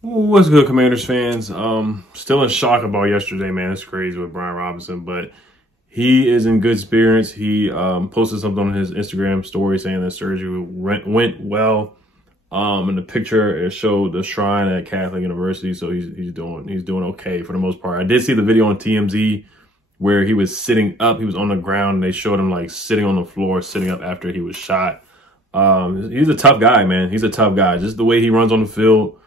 What's good, Commanders fans? Still in shock about yesterday, man. It's crazy with Brian Robinson, but he is in good spirits. He posted something on his Instagram story saying that surgery went well. In the picture, it showed the shrine at Catholic University, so he's doing okay for the most part. I did see the video on TMZ where he was sitting up. He was on the ground, and they showed him like sitting on the floor, sitting up after he was shot. He's a tough guy, man. He's a tough guy. Just the way he runs on the field.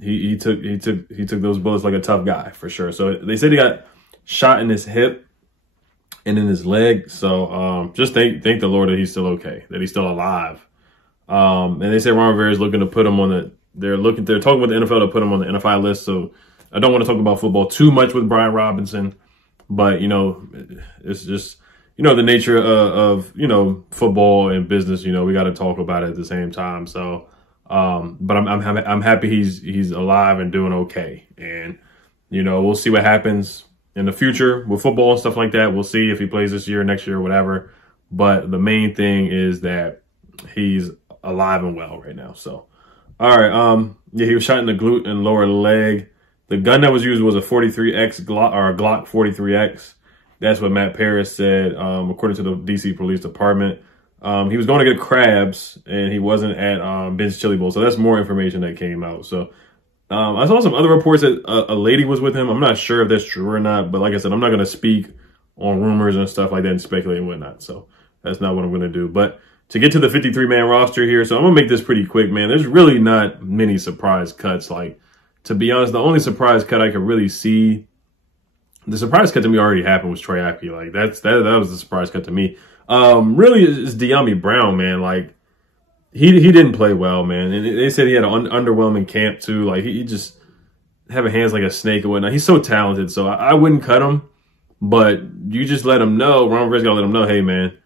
He took those bullets like a tough guy for sure. So they said he got shot in his hip and in his leg. So just thank the Lord that he's still okay, that he's still alive. And they say Ron Rivera is looking to put him on they're talking with the NFL to put him on the NFI list. So I don't want to talk about football too much with Brian Robinson, but it's just the nature of football and business. We got to talk about it at the same time. So. But I'm happy he's alive and doing okay. And, we'll see what happens in the future with football and stuff like that. We'll see if he plays this year, next year, whatever. But the main thing is that he's alive and well right now. So, all right. Yeah, he was shot in the glute and lower leg. The gun that was used was a 43X Glock or a Glock 43X. That's what Matt Paris said, according to the DC Police Department. He was going to get crabs, and he wasn't at Ben's Chili Bowl. So that's more information that came out. So I saw some other reports that a lady was with him. I'm not sure if that's true or not. But like I said, I'm not going to speak on rumors and stuff like that and speculate and whatnot. So that's not what I'm going to do. But to get to the 53-man roster here, so I'm going to make this pretty quick, man. There's really not many surprise cuts. Like, to be honest, the only surprise cut I could really see, the surprise cut to me already happened was Troy Apke. Like, that was the surprise cut to me. Really is Dyami Brown, man. Like, he didn't play well, man. And they said he had an underwhelming camp too. Like, he just having hands like a snake and whatnot. He's so talented, so I wouldn't cut him. But you just let him know, Ron Rivera's gotta let him know, hey man,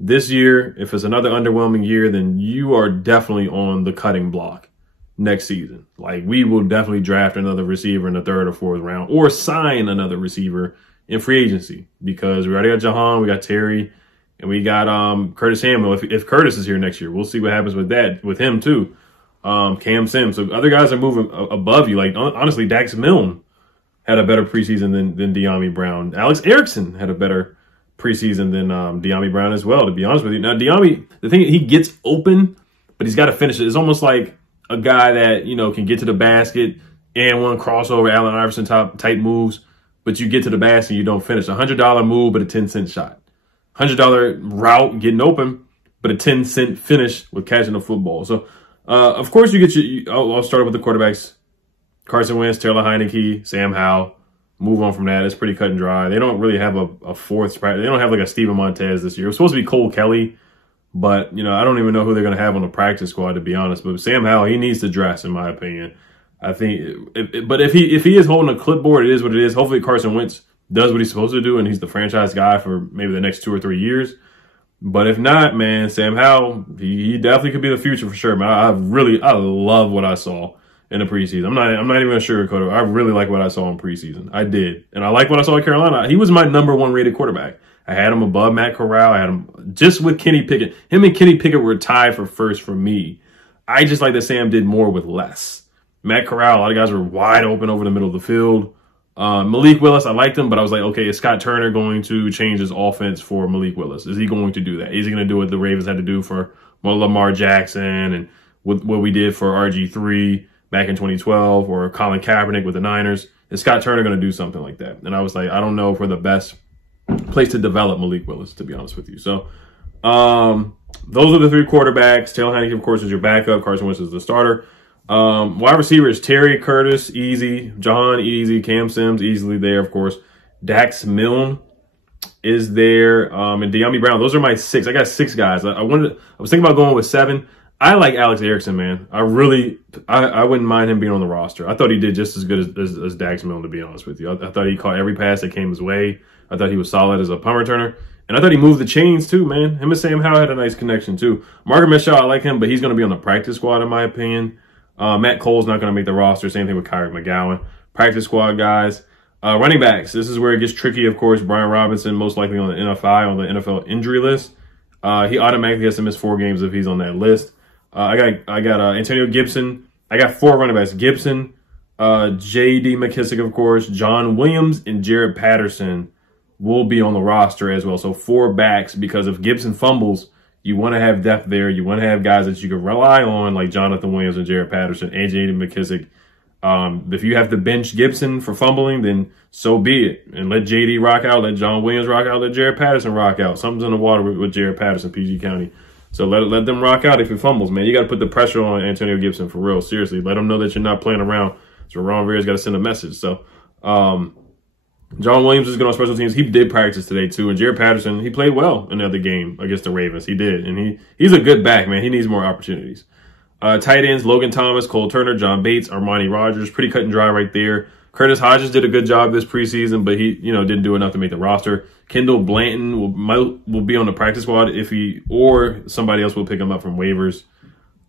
this year, if it's another underwhelming year, then you are definitely on the cutting block next season. Like, we will definitely draft another receiver in the 3rd or 4th round or sign another receiver in free agency because we already got Jahan, we got Terry, and we got Curtis Samuel. If Curtis is here next year, we'll see what happens with that, with him too. Cam Sims. So other guys are moving above you. Like, honestly, Dax Milne had a better preseason than Dyami Brown. Alex Erickson had a better preseason than Dyami Brown as well, to be honest with you. Now, Dyami, the thing, he gets open, but he's got to finish it. It's almost like a guy that, can get to the basket and one crossover, Allen Iverson type moves, but you get to the basket and you don't finish. $100 move, but a 10-cent shot. $100 route getting open, but a 10-cent finish with catching the football. So, of course, I'll start with the quarterbacks. Carson Wentz, Taylor Heineke, Sam Howell. Move on from that. It's pretty cut and dry. They don't really have a fourth. They don't have like a Steven Montez this year. It was supposed to be Cole Kelly, but, I don't even know who they're going to have on the practice squad, to be honest. But Sam Howell, he needs to dress, in my opinion. I think, but if he is holding a clipboard, it is what it is. Hopefully Carson Wentz does what he's supposed to do, and he's the franchise guy for maybe the next 2 or 3 years. But if not, man, Sam Howell, he definitely could be the future for sure, man. I love what I saw in the preseason. I'm not even going to sugarcoat it. I really like what I saw in preseason. I did. And I like what I saw at Carolina. He was my #1 rated quarterback. I had him above Matt Corral. I had him just with Kenny Pickett. Him and Kenny Pickett were tied for first for me. I just like that Sam did more with less. Matt Corral, a lot of guys were wide open over the middle of the field. Malik Willis, I liked him, but I was like, okay, is Scott Turner going to change his offense for Malik Willis? Is he going to do that? Is he going to do what the Ravens had to do for Lamar Jackson and what we did for RG3 back in 2012 or Colin Kaepernick with the Niners? Is Scott Turner going to do something like that? And I was like, I don't know if we're the best place to develop Malik Willis, to be honest with you. So those are the 3 quarterbacks. Taylor Heineke, of course, is your backup. Carson Wentz is the starter. Wide receivers, Terry, Curtis, easy. Jahan, easy. Cam Sims, easily there, of course. Dax Milne is there. And Dyami Brown. Those are my 6. I got 6 guys. I was thinking about going with 7. I like Alex Erickson, man. I wouldn't mind him being on the roster. I thought he did just as good as Dax Milne, to be honest with you. I thought he caught every pass that came his way. I thought he was solid as a punt returner. And I thought he moved the chains too, man. Him and Sam Howell had a nice connection too. Margaret Mitchell, I like him, but he's going to be on the practice squad in my opinion. Matt Cole's not going to make the roster. Same thing with Kyrie McGowan. Practice squad guys. Running backs. This is where it gets tricky, of course. Brian Robinson, most likely on the NFI, on the NFL injury list. He automatically has to miss 4 games if he's on that list. I got Antonio Gibson. I got 4 running backs. Gibson, J.D. McKissick, of course, John Williams, and Jared Patterson will be on the roster as well. So 4 backs, because if Gibson fumbles, you want to have depth there. You want to have guys that you can rely on, like Jonathan Williams and Jared Patterson and J.D. McKissick. If you have to bench Gibson for fumbling, then so be it. And let J.D. rock out, let John Williams rock out, let Jared Patterson rock out. Something's in the water with Jared Patterson, PG County. So let them rock out if he fumbles, man. You got to put the pressure on Antonio Gibson for real. Seriously, let him know that you're not playing around. So Ron Rivera's got to send a message. So John Williams is good on special teams. He did practice today too. And Jared Patterson, he played well in the other game against the Ravens. He did. And he's a good back, man. He needs more opportunities. Tight ends, Logan Thomas, Cole Turner, John Bates, Armani Rogers. Pretty cut and dry right there. Curtis Hodges did a good job this preseason, but he, didn't do enough to make the roster. Kendall Blanton will be on the practice squad or somebody else will pick him up from waivers.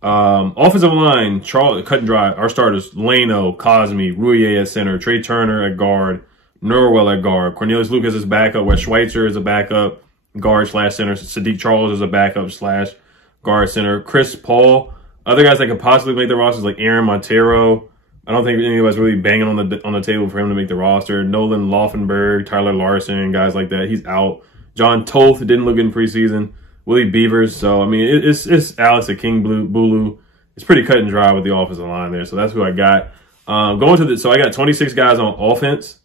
Offensive line, cut and dry. Our starters, Leno, Cosme, Rouye at center, Trey Turner at guard, Norwell at guard, Cornelius Lucas is backup, Wes Schweitzer is a backup guard / center, Sadiq Charles is a backup / guard center, Chris Paul. Other guys that could possibly make the rosters like Aaron Montero. I don't think anybody's really banging on the table for him to make the roster. Nolan Laufenberg, Tyler Larson, guys like that. He's out. John Toth didn't look good in preseason. Willie Beavers. So, I mean, it's Alex a King Bulu. It's pretty cut and dry with the offensive line there. So that's who I got. So I got 26 guys on offense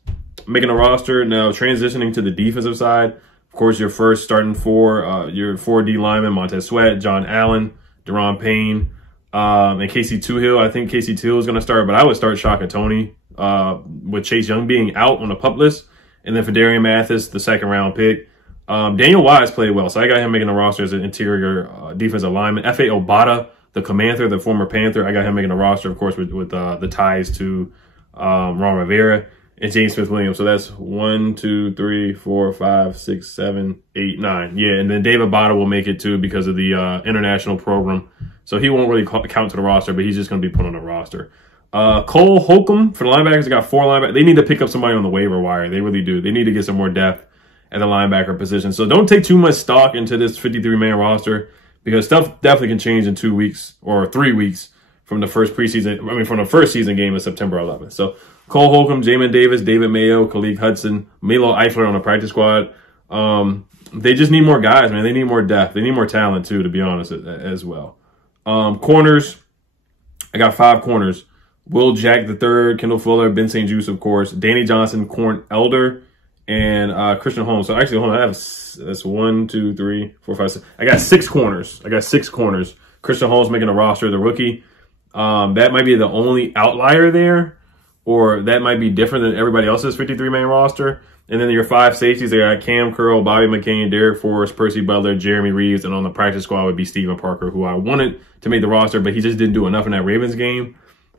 making a roster. Now transitioning to the defensive side. Of course, your first starting 4, your 4D linemen, Montez Sweat, John Allen, Deron Payne, and Casey Toohill. I think Casey Toohill is going to start, but I would start Shaka Toney with Chase Young being out on the PUP list. And then for Darian Mathis, the 2nd round pick. Daniel Wise played well, so I got him making the roster as an interior defensive lineman. F.A. Obata, the Commander, the former Panther, I got him making the roster, of course, with the ties to Ron Rivera and James Smith-Williams. So that's 1, 2, 3, 4, 5, 6, 7, 8, 9. Yeah, and then David Bada will make it too because of the international program. So he won't really count to the roster, but he's just going to be put on the roster. Cole Holcomb for the linebackers. They got 4 linebackers. They need to pick up somebody on the waiver wire. They really do. They need to get some more depth at the linebacker position. So don't take too much stock into this 53-man roster because stuff definitely can change in 2 weeks or 3 weeks from the first season game of September 11th. So Cole Holcomb, Jamin Davis, David Mayo, Khalid Hudson, Milo Eifler on the practice squad. They just need more guys, man. They need more depth. They need more talent too, to be honest, as well. Corners, I got 5 corners. Will Jack III, Kendall Fuller, Ben St. Juste, of course, Danny Johnson, Corn Elder, and Christian Holmes. So actually, hold on, that's 1, 2, 3, 4, 5, 6. I got 6 corners. Christian Holmes making a roster, the rookie. That might be the only outlier there, or that might be different than everybody else's 53-man roster. And then your 5 safeties, they got Cam Curl, Bobby McCain, Derek Forrest, Percy Butler, Jeremy Reeves, and on the practice squad would be Steven Parker, who I wanted to make the roster, but he just didn't do enough in that Ravens game.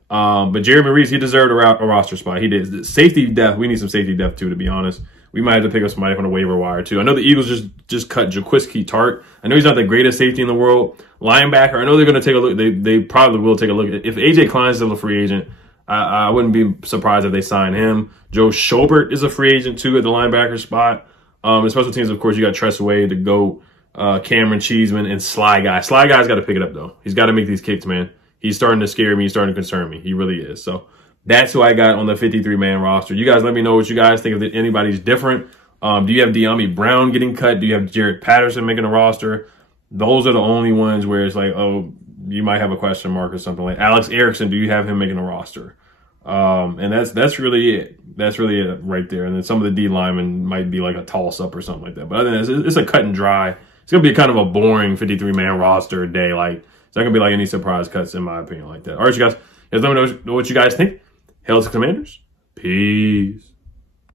But Jeremy Reeves, he deserved a roster spot. He did. Safety depth, we need some safety depth too, to be honest. We might have to pick up somebody from the waiver wire too. I know the Eagles just cut Jaquiski Tart. I know he's not the greatest safety in the world. Linebacker, I know they're going to take a look. They probably will take a look. If AJ Klein's still a free agent, I wouldn't be surprised if they sign him. Joe Schobert is a free agent too at the linebacker spot. In special teams, of course, you got Tress Way, the GOAT, Cameron Cheeseman, and Sly Guy. Sly Guy's got to pick it up though. He's got to make these kicks, man. He's starting to scare me. He's starting to concern me. He really is. So that's who I got on the 53-man roster. You guys let me know what you guys think. If anybody's different. Do you have De'Ami Brown getting cut? Do you have Jared Patterson making a roster? Those are the only ones where it's like, oh, you might have a question mark or something. Like Alex Erickson, do you have him making a roster? And that's really it. That's really it right there. And then some of the D linemen might be like a toss-up or something like that. But other than that, it's a cut and dry. It's going to be kind of a boring 53-man roster day. Like, it's not going to be like any surprise cuts, in my opinion, like that. All right, you guys let me know what you guys think. Hail to Commanders. Peace.